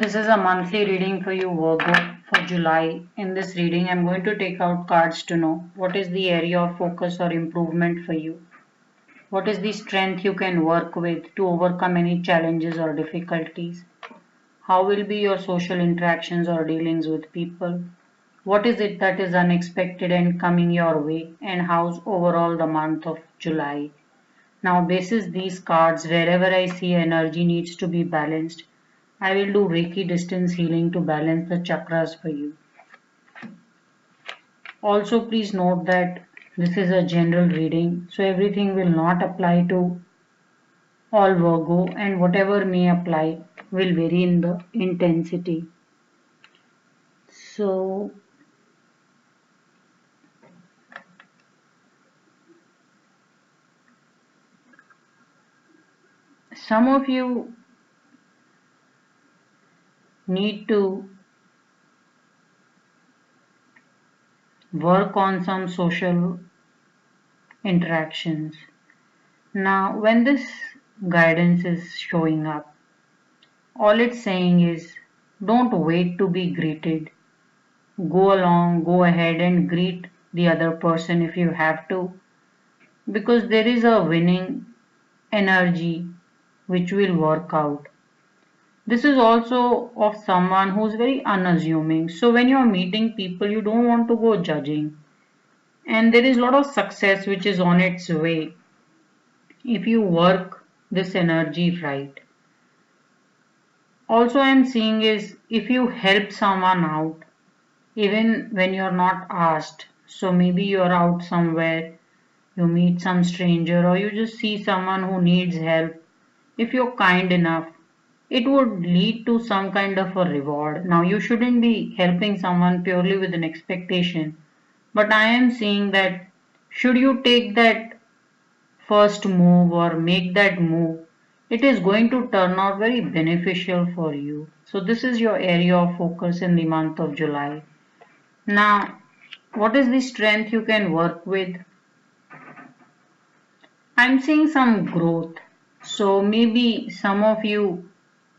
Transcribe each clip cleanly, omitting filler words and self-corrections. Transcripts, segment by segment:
This is a monthly reading for you, Virgo, for July. In this reading, I'm going to take out cards to know what is the area of focus or improvement for you. What is the strength you can work with to overcome any challenges or difficulties? How will be your social interactions or dealings with people? What is it that is unexpected and coming your way? And how's overall the month of July? Now, basis these cards, wherever I see energy needs to be balanced, I will do Reiki distance healing to balance the chakras for you. Also, please note that this is a general reading, so everything will not apply to all Virgo, and whatever may apply will vary in the intensity. So, some of you need to work on some social interactions. Now, when this guidance is showing up, all it's saying is don't wait to be greeted. Go along, go ahead and greet the other person if you have to, because there is a winning energy which will work out. This is also of someone who's very unassuming. So when you're meeting people, you don't want to go judging. And there is a lot of success which is on its way if you work this energy right. Also, I'm seeing is if you help someone out, even when you're not asked. So maybe you're out somewhere, you meet some stranger, or you just see someone who needs help. If you're kind enough, it would lead to some kind of a reward. Now, you shouldn't be helping someone purely with an expectation, but I am seeing that should you take that first move or make that move, it is going to turn out very beneficial for you. So, this is your area of focus in the month of July. Now, what is the strength you can work with? I'm seeing some growth. So maybe some of you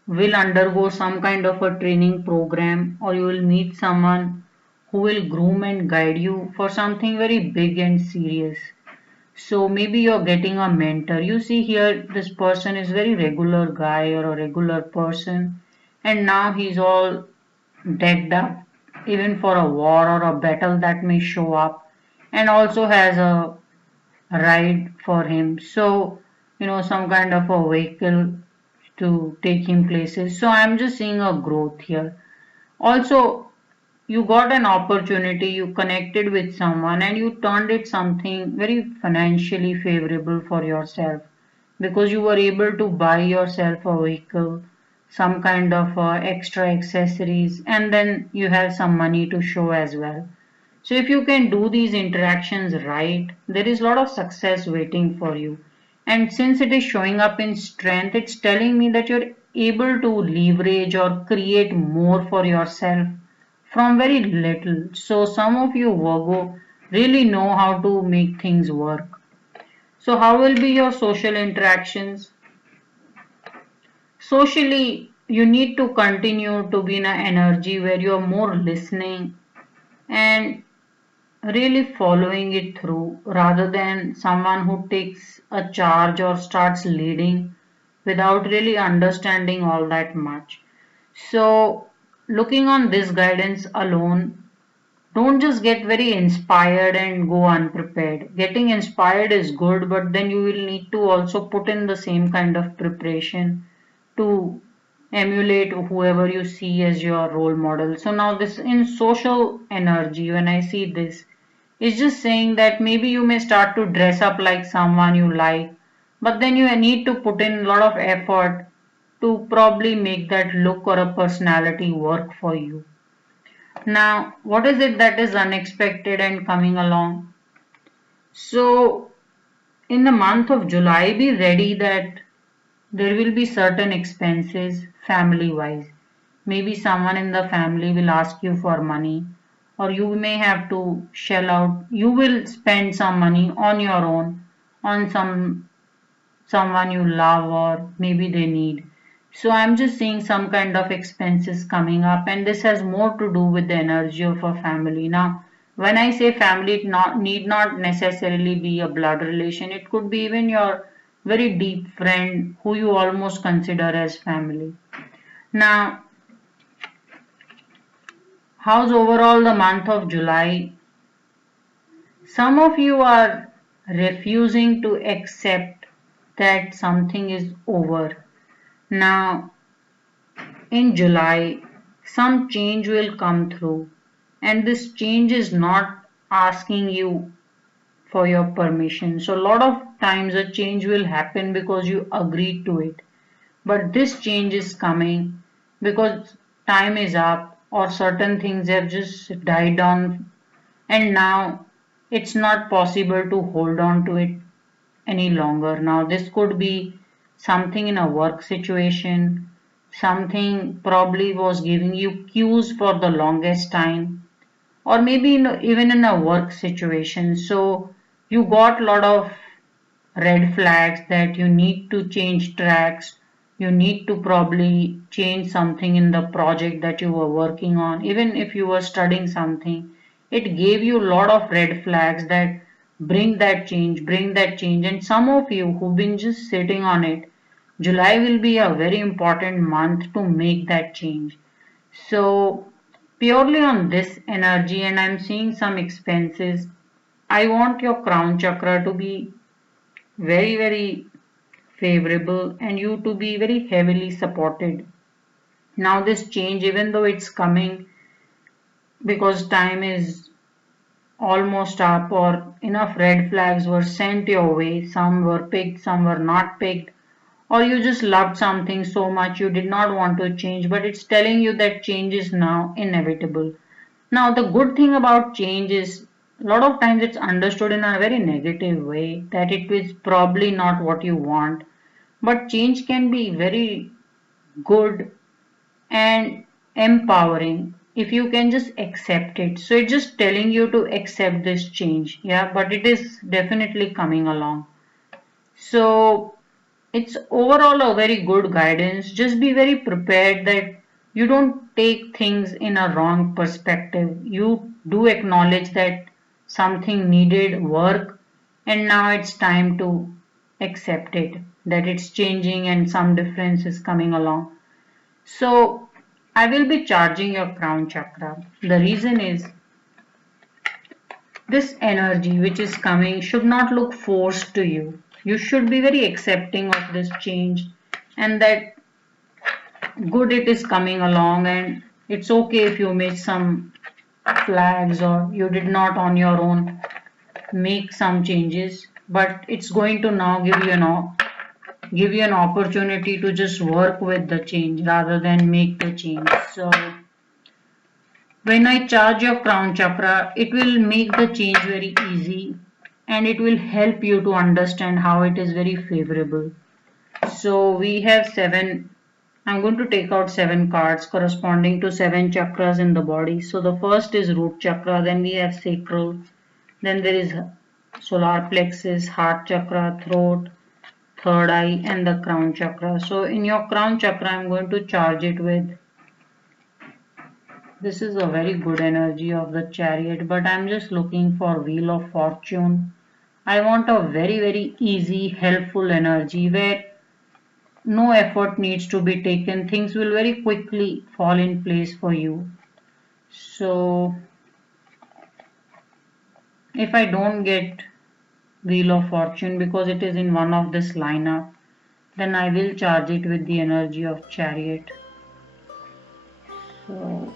will undergo some kind of a training program, or you will meet someone who will groom and guide you for something very big and serious. So maybe you're getting a mentor. You see here this person is very regular guy or a regular person, and now he's all decked up even for a war or a battle that may show up, and also has a ride for him. So, some kind of a vehicle to take him places. So, I'm just seeing a growth here. Also, you got an opportunity, you connected with someone, and you turned it something very financially favorable for yourself because you were able to buy yourself a vehicle, some kind of extra accessories, and then you have some money to show as well. So if you can do these interactions right, there is a lot of success waiting for you. And since it is showing up in strength, it's telling me that you're able to leverage or create more for yourself from very little. So some of you Virgo really know how to make things work. So how will be your social interactions? Socially, you need to continue to be in an energy where you're more listening and really following it through rather than someone who takes a charge or starts leading without really understanding all that much. So, looking on this guidance alone, don't just get very inspired and go unprepared. Getting inspired is good, but then you will need to also put in the same kind of preparation to emulate whoever you see as your role model. So now this in social energy, when I see this, it's just saying that maybe you may start to dress up like someone you like, but then you need to put in a lot of effort to probably make that look or a personality work for you. Now, what is it that is unexpected and coming along? So, in the month of July, be ready that there will be certain expenses family wise. Maybe someone in the family will ask you for money, or you may have to shell out. You will spend some money on your own on someone you love or maybe they need. So I'm just seeing some kind of expenses coming up, and this has more to do with the energy of a family. Now, when I say family, it need not necessarily be a blood relation. It could be even your very deep friend who you almost consider as family. Now, how's overall the month of July? Some of you are refusing to accept that something is over. Now, in July, some change will come through, and this change is not asking you for your permission. So, a lot of times, a change will happen because you agreed to it, but this change is coming because time is up, or certain things have just died down, and now it's not possible to hold on to it any longer. Now, this could be something in a work situation, something probably was giving you cues for the longest time, or maybe even in a work situation. So, you got a lot of red flags that you need to change tracks, you need to probably change something in the project that you were working on. Even if you were studying something, it gave you a lot of red flags that bring that change. And some of you who've been just sitting on it, July will be a very important month to make that change. So, purely on this energy, and I'm seeing some expenses, I want your crown chakra to be very, very favorable and you to be very heavily supported. Now, this change, even though it's coming because time is almost up or enough red flags were sent your way, some were picked, some were not picked, or you just loved something so much you did not want to change, but it's telling you that change is now inevitable. Now, the good thing about change is a lot of times it's understood in a very negative way that it is probably not what you want. But change can be very good and empowering if you can just accept it. So it's just telling you to accept this change. Yeah, but it is definitely coming along. So it's overall a very good guidance. Just be very prepared that you don't take things in a wrong perspective. You do acknowledge that something needed work and now it's time to accept it, that it's changing and some difference is coming along. So I will be charging your crown chakra. The reason is this energy which is coming should not look forced to you. You should be very accepting of this change and that good it is coming along, and it's okay if you make some flags or you did not on your own make some changes, but it's going to now give you an opportunity to just work with the change rather than make the change. So when I charge your crown chakra, it will make the change very easy and it will help you to understand how it is very favorable. So we have seven. I'm going to take out seven cards corresponding to seven chakras in the body. So the first is root chakra, then we have sacral, then there is solar plexus, heart chakra, throat, third eye, and the crown chakra. So in your crown chakra, I'm going to charge it with, this is a very good energy of the chariot, but I'm just looking for wheel of fortune. I want a very, very easy, helpful energy where no effort needs to be taken. Things will very quickly fall in place for you. So if I don't get wheel of fortune because it is in one of this lineup, then I will charge it with the energy of chariot. So